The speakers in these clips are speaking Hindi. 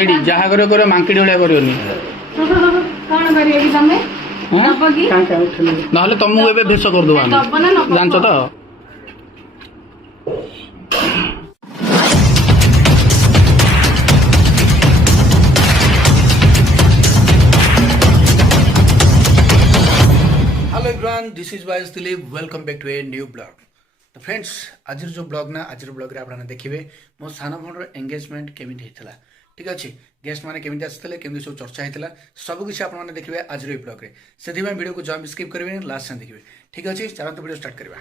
हेडी जहा करे मांकीडी भलिया करियोनी कौन करिए कि तमे दब की नहले तुमको एबे भेष कर दबा दब ना न जानछ तो हेलो एवरीवन दिस इज वाइज Dilip welcome back to a new blog. तो फ्रेंड्स आज जो ब्लॉग ना आज ब्लॉग रे आपने देखिए मो सान भौणर एंगेजमेंट केमी होता ठीक अच्छे गेस्ट मैंने केमी आसते केमी सब चर्चा होता सब किसी आपने देखिए आज ब्लॉग रे से वीडियो को जम स्किप करेंगे लास्ट टाइम देखिए ठीक अच्छे चलते वीडियो स्टार्ट करवा।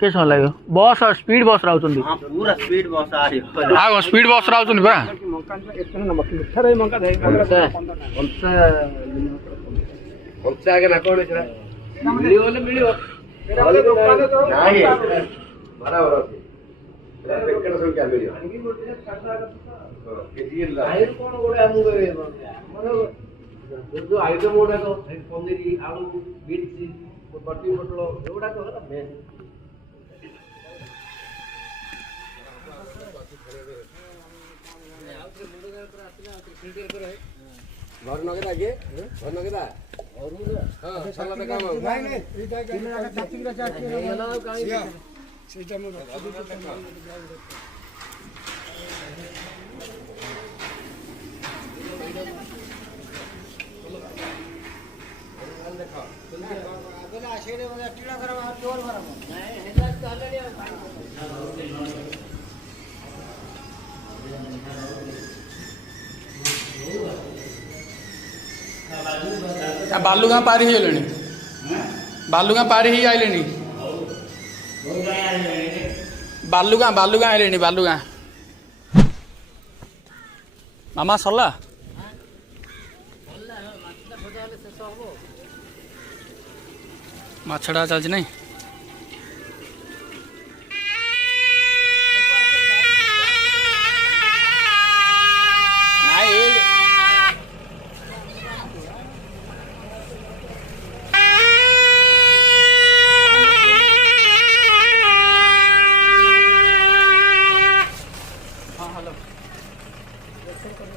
कैसा लगे बस स्पीड बस राउचंदी पूरा स्पीड बस आ रही हां स्पीड बस राउचंदी बा आगे ना कोण मिलियो नाही बराबर ଅଛି पेकेट संख्या मिलियो केजी आयर कोण गोडे आमु जो आइटम गुड़ा तो पनीर आलू बीन्स बटी पटल एगुड़ा तो मेन घर नगेदा आगे घर नगेदा और हां सला का काम नहीं नहीं एटा चाची का चाची सेटा मोर बालुगाँ पारी ही आइले बालुगाँ पारी ही आइले बालुगाँ बालुगाँ आइले बालुगाँ मामा सरला माछड़ा चलती नहीं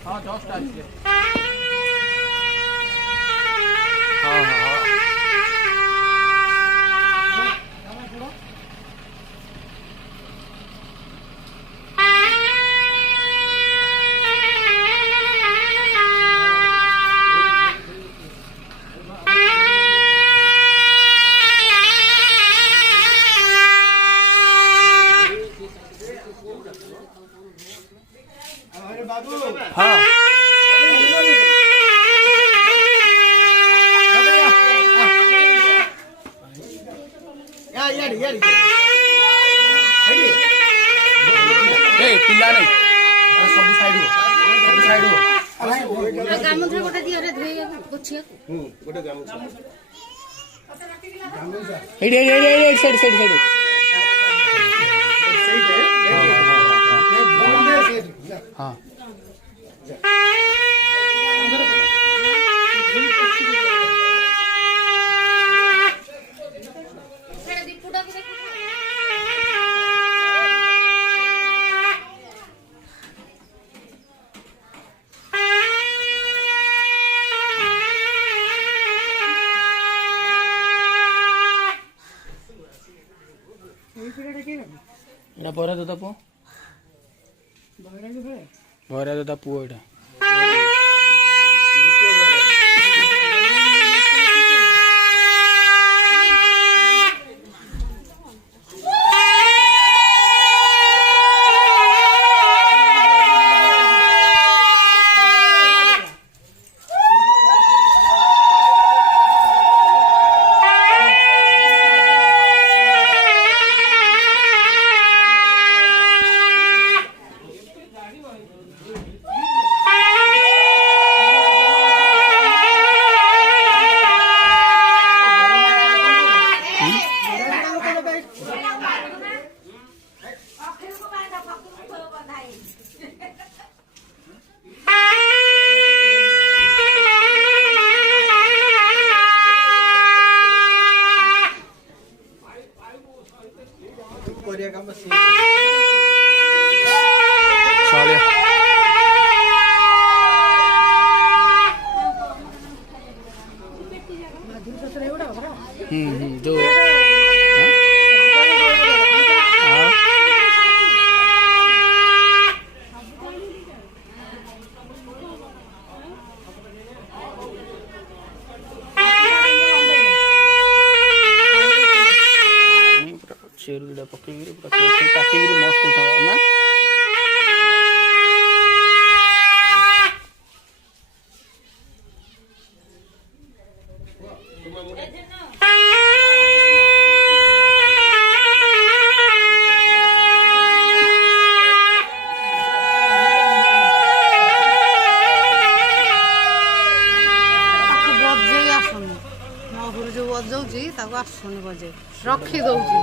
हाँ जस्ट आइए हाँ हाँ हाँ पिला नहीं सब साइड हो सब साइड हो गामुछा गोटे दियो रे धोई गोछिया गोटे गामुछा एडी साइड साइड साइड हाँ এটা বড় দাদা পো বড় দাদা পো এটা ଆସୁନି ବଜେଇ ରଖି ଦଉଛି।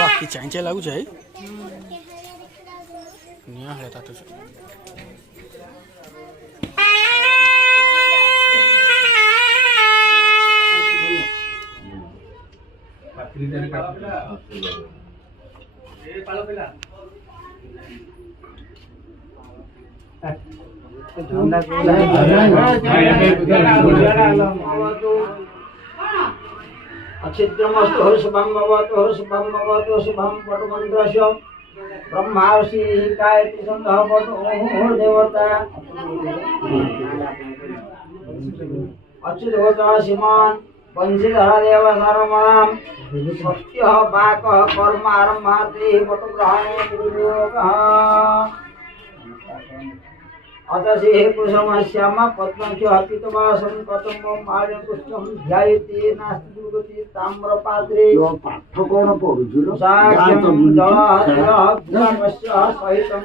बाकी चांचे लागू जाए निया हले तातो अक्षित्रमस्तु शुभं भवतु शुभं भवतु शुभं पटुमन्त्रस्य ब्रह्मार्षि गायत्री संघः पटु देवता अच्युतगोता श्रीमान् वंशीधर देव सर्वमां सत्यः वाकः कर्म आरम्भाति पटुग्रहणे गुरुयोगः अतसी पुरुषमश्याम पद्मस्य पितवासं कतमं माल्यपुष्पं ध्यायति नास्ति दुर्गति ताम्रपात्रे पाठ कौन पढ़ुछु साक्ष्यं जलस्य सहितं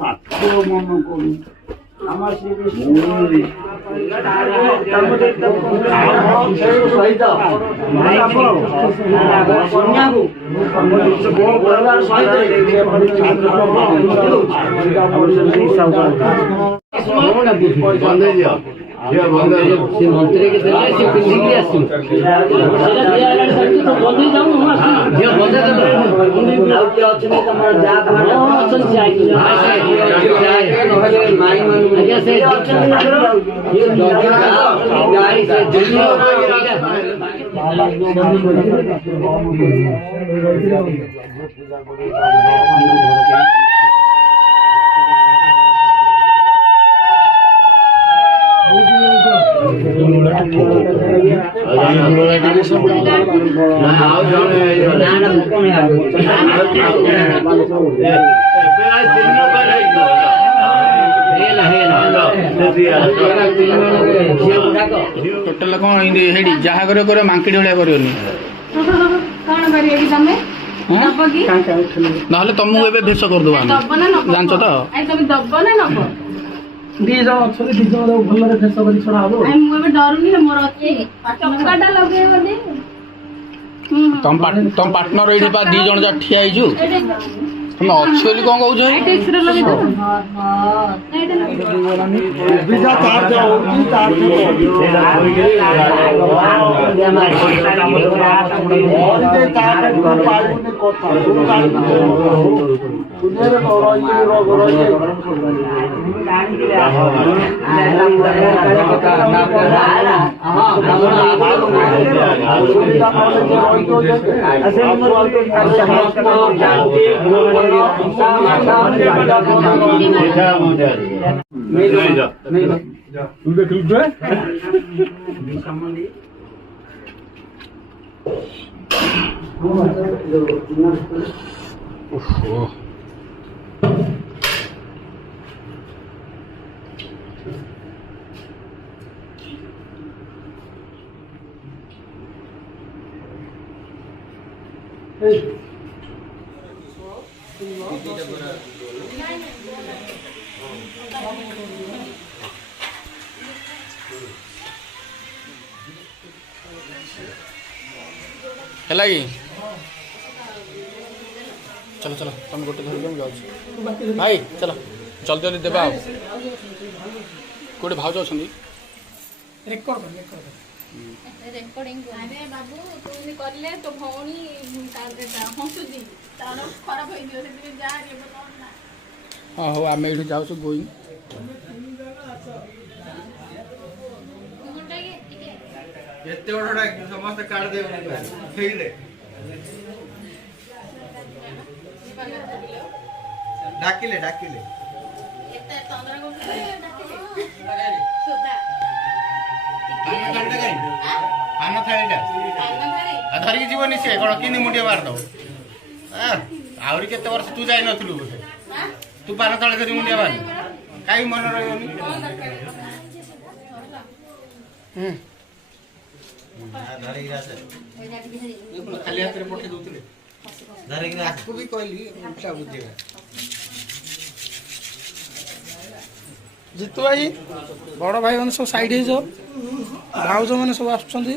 पाठ मन करू नम श्री विष्णु मंत्री के टोटल कौन हेडी जहा करे करे मांकड़ी भलिया करियोनी कौन करिए कि तमे दब कि नहले तुमको एबे भेष कर दबा दब ना न जानछ त आई तमे दब ना न दी जण अछरे दी जण भलरे फेस करी छडा हबो आई मु एबे डरुनी मोर अछि चक्काटा लगे बने तुम पार्टनर एडी पा दी जण जा ठिया आइजु तुम एक्चुअली कोन कहू छ टेक्स रे लगे तो बीजा तार जाओ की तार तू देख लुटे ହେଲା କି चलो चलो तुम गोटे धर जाऊँ भाई चलो जल्दी जल्दी देवा गोटे भाज अच्छा ରେକର୍ଡିଂ ଆରେ ବାବୁ ତୁ ଏମିତି କରିଲେ ତୋ ଭଉଣୀ ହସୁଛି ତାର ଖରାପ ହେଇଯିବ ସେଥିପାଇଁ ଯା କେବେ କର ନା हाँ हो आम ये जाऊँ गोईंग ଏତେ ବଡ ସମସ୍ତେ କାଢ ଦେବେ ଠିକରେ ଡାକିଲେ ଡାକିଲେ ଏତେ ତନ୍ଦରା କରୁଥିଲେ ଡାକିଲେ ସୁଧା पान थालीटा धरिकी जीवन सी कौन कि मुंडिया मारद आहरी केते वर्ष तू जाई नथलु बोले तू पान थाली धरी मुंडिया मार काई मन रहयोनी खाली हाथ रे पठे दउतले धरिकी आकु भी कहली उल्टा बुझेगा जितु भाई बड़ भाई मैंने सब साइड हो भाउज मैंने सब आसुँच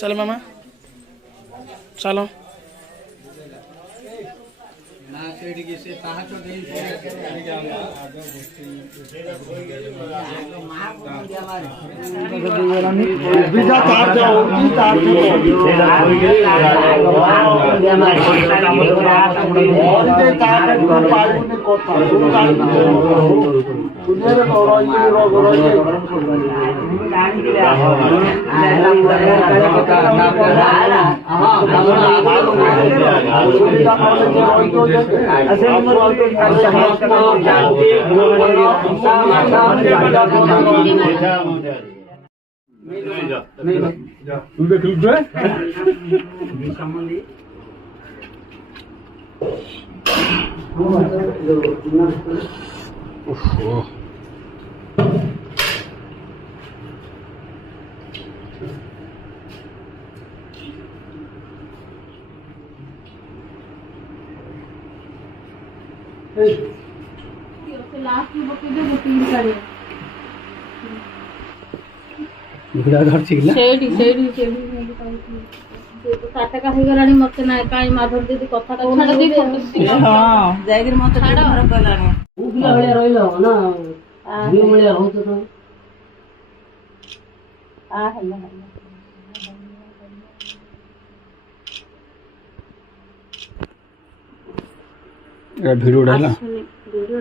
चल मामा चलो ना सेठी से पाहाच देई बीजा तार जाओ की तार लास्ट में बके दे तीन साड़ी भिड़ा घर छिकला सेडी सेडी सेडी नहीं पाई तो काटा का हो गलानी मते ना काई माधव दीदी कथा का छाड़ दे हां जायगिर मते घर गलानी उगला भलिया रहिलो ना दी भलिया हो तो आ हल्ला एटा वीडियो डाला वीडियो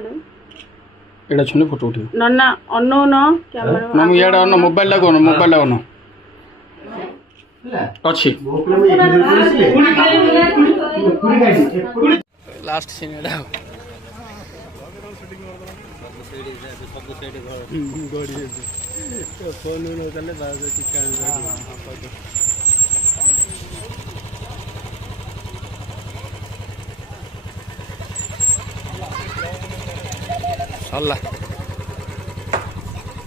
एटा छने फोटो उठी नन्ना अन्नो न कैमरा ना मु याडा न मोबाइल लागो न अच्छी लास्ट सीन एटा फोन न कले बाज टिका सरला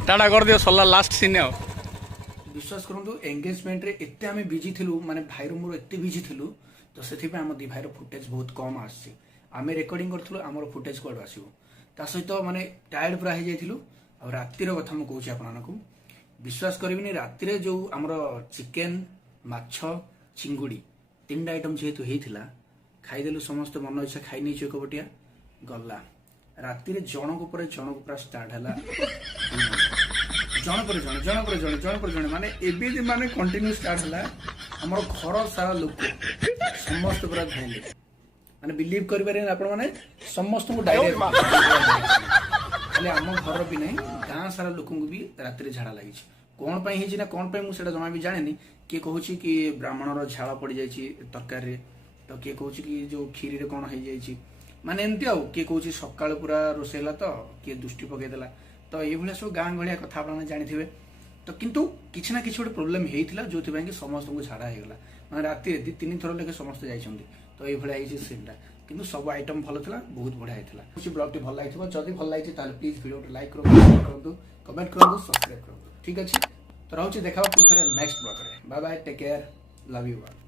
टाटा कर दियो सरला लास्ट सीन है विश्वास करंतु एंगेजमेंट रे एते आमे बिजी थिलु माने भाई रो मोर एते बिजी थिलु तो सेथि पे हम दी भाई रो फुटेज बहुत कम आसी आमे रिकॉर्डिंग करथलु हमर फुटेज कोड आसीबो ता सहित माने टायर्ड पूरा हे जाइथिलु और रात्रि रो कथा म कहूची आपनानकु विश्वास करबिनी रात्रि रे जो हमर चिकन माछ चिंगुडी तीन आइटम जेहेतु हेथिला खाइ देलु समस्त मन इच्छा खाइ नै छ एकबटिया गल्ला राति रे जनक पर पूरा स्टार्ट है जन पर जन माने एबी माने कंटिन्यू स्टार्ट है हमर घर सारा लोक समस्त पूरा धाइले माने बिलीव करि पारे आपण माने समस्त को डायरेक्ट खाली हम घर भी नहीं गाँ सारा लोक भी राति रे झाड़ा लगी कौन पाई हेछि ना कौन पाई मु सेटा जमा भी जाने किए कहूछि कि ब्राह्मणर झाड़ा पड़ जाइछि तरकारी रे तो किए कहूछि कि जो खीरी रे कौन हो जाइछि माने एमती आउ किए कहूँ सकाल पूरा रोषेला तो किए दृष्टि पकईदेला तो ये सब गाँ गलिया कथा आप जानी तो किंतु किसी ना किसी गोटे प्रोब्लेम होता जो कि समस्त को झाड़ा होगा मैं राति दी तीन थर लेके समस्त जाइए तो ये सीनटा किंतु सब आइटम भल था बहुत बढ़िया होता कुछ ब्लॉग भल लगी जब भल लगी प्लीज वीडियो लाइक करूँ कमेंट करूँ सब्सक्राइब करूँ ठीक अच्छे तो रोचे देखा पुनः next blog bye bye take care love you all.